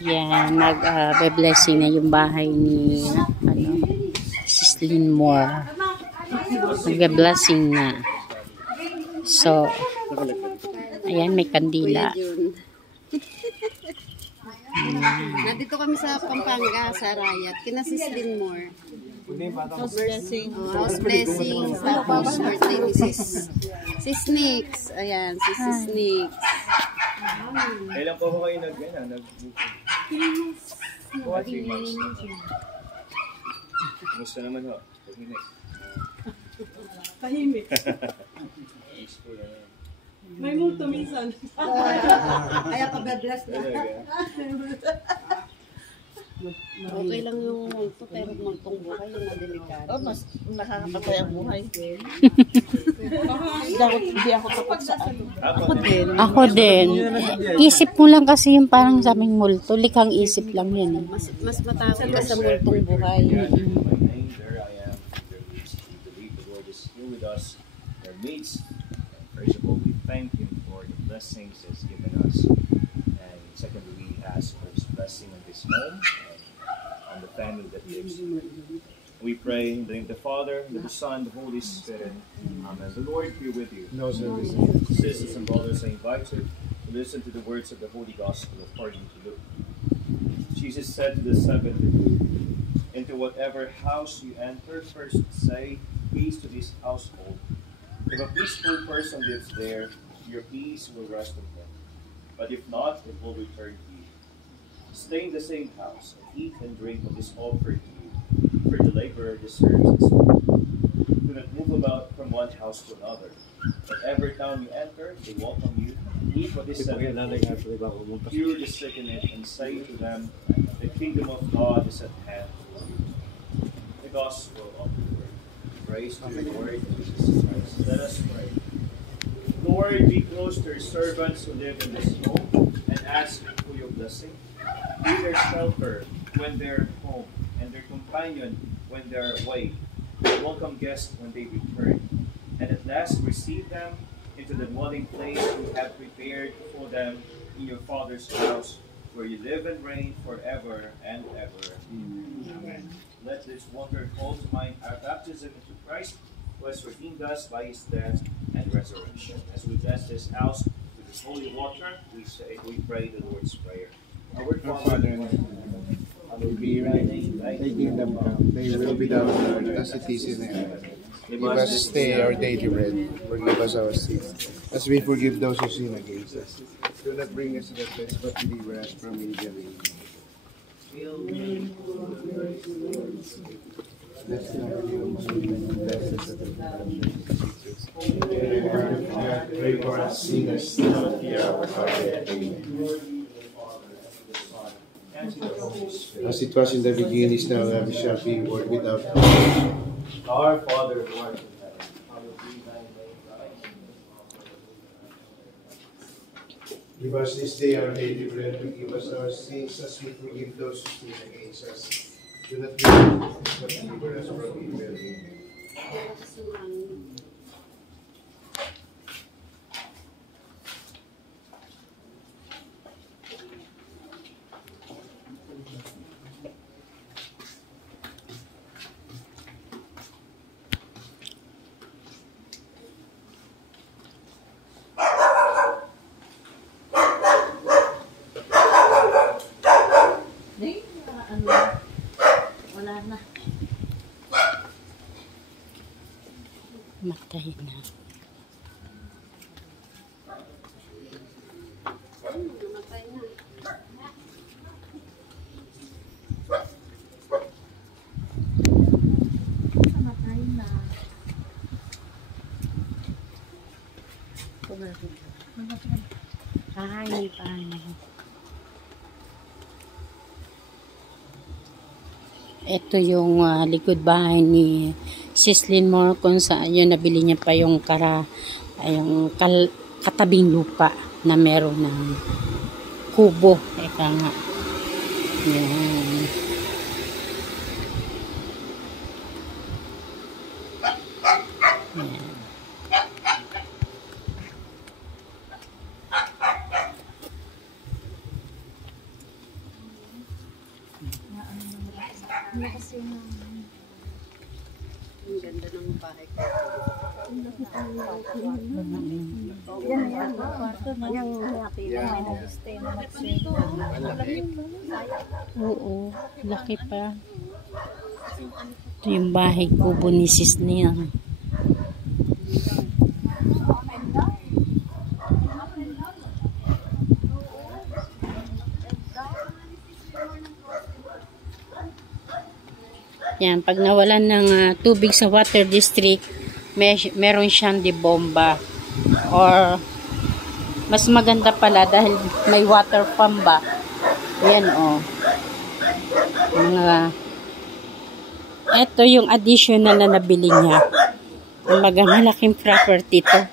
Yan, mag-blessing na yung bahay ni Sislyn Moore. Mag-blessing na. So, ayan, may kandila. Nandito kami sa Pampanga, sa Rayat. Kina Sislyn Moore. House blessing. House blessing. Tapos birthday ni si Sneaks. Ayan, si Sneaks. Kailan po kayo nag-book? 3 months. Gusto naman ho. Tahimik. May multo minsan. Kaya ka-bless na. Okay lang yung multo, pero multong buhay yung nadelikado. Oh, mas nakakapatay ang buhay. Hindi ako takot sa ano. Ako din. Isip mo lang kasi yung parang saming multo. Likhang isip lang yan. Mas matakot ka sa multong buhay. First of all, we thank Him for the blessings He's given us. And secondly, we ask for His blessing on this home and on the family that lives in it. We pray in the name of the Father, the Son, the Holy Spirit. Amen. The Lord be with you. Sisters and brothers, I invite you to listen to the words of the Holy Gospel according to Luke. Jesus said to the 70, "Into whatever house you enter, first say, peace to this household. If a peaceful person lives there, your peace will rest on them. But if not, it will return to you. Stay in the same house and eat and drink what is offered to you, for the laborer deserves his food. Do not move about from one house to another. Whatever town you enter, they welcome you. Eat what is served. Cure the sick in it, and say to them, the kingdom of God is at hand. The Gospel of the Word. Praise to the Lord Jesus Christ. Let us pray. Lord, be close to your servants who live in this home and ask for your blessing. Be their shelter when they're home and their companion when they're away. Welcome guests when they return. And at last receive them into the dwelling place you have prepared for them in your Father's house, where you live and reign forever and ever. Amen. Let this wonder call to mind our baptism into Christ, who has redeemed us by His death and resurrection. As we bless this house with this holy water, we pray the Lord's Prayer. Our Father, Hallowed be your name. Thy kingdom come. Thy will be done on earth as it is in heaven. Give us this day our daily bread. Forgive us our sins, as we forgive those who sin against us. Do not bring us to the test, but deliver us from evil. Blessed are you among women, blessed is the fruit of thy womb. Pray for us sinners, now and hear our prayer. Amen. As it was in the beginning, is now, and ever shall be, world without end. our Father who art in heaven, hallowed be thy name. Give us this day our daily bread. Forgive us our sins, as we forgive those who sin against us. Do not give us, but deliver us from evil. Wala na. Matay na. Ay, paano? Ito yung likod bahay ni Sislyn Moore, kung saan yun nabili niya pa yung katabing lupa na meron ng kubo. Eka nga. Yan. Yan. Ang ganda ng bahay ko. Oo, laki pa. Ito yung bahay kubo ni Sis Neil. Yan, pag nawalan ng tubig sa water district, meron siyang dibomba. Or, mas maganda pala dahil may water pump ba. Yan, oh. Ito yung additional na nabili niya. Kumbaga, malaking property to.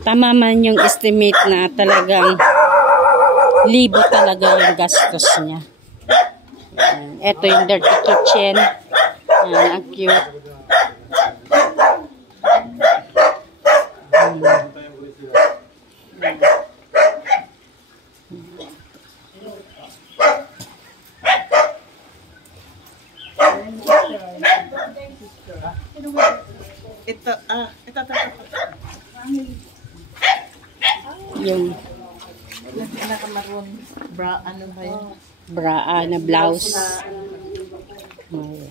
Tama man yung estimate na talagang libo talaga yung gastos niya. Ito yung dirty kitchen. Ang cute. Ito. Yung Pinakamaroon. Bra, ano ba yun? bra na blouse. Ayan.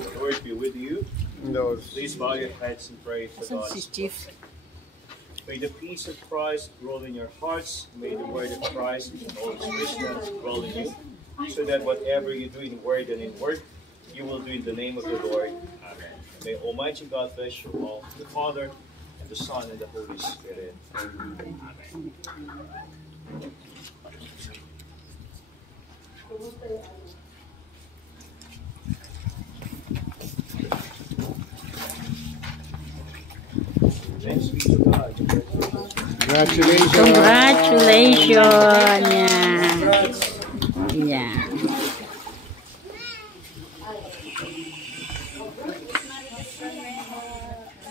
The Lord be with you. No. Please bow your heads and pray for God. Si Chief. May the peace of Christ dwell in your hearts. May the word of Christ and all His Christians dwell in you, so that whatever you do in word and in word, you will do in the name of the Lord. Amen. May Almighty God bless you all, the Father, and the Son, and the Holy Spirit. Amen. Thanks be to God. Congratulations. Congratulations! Yan. Yan.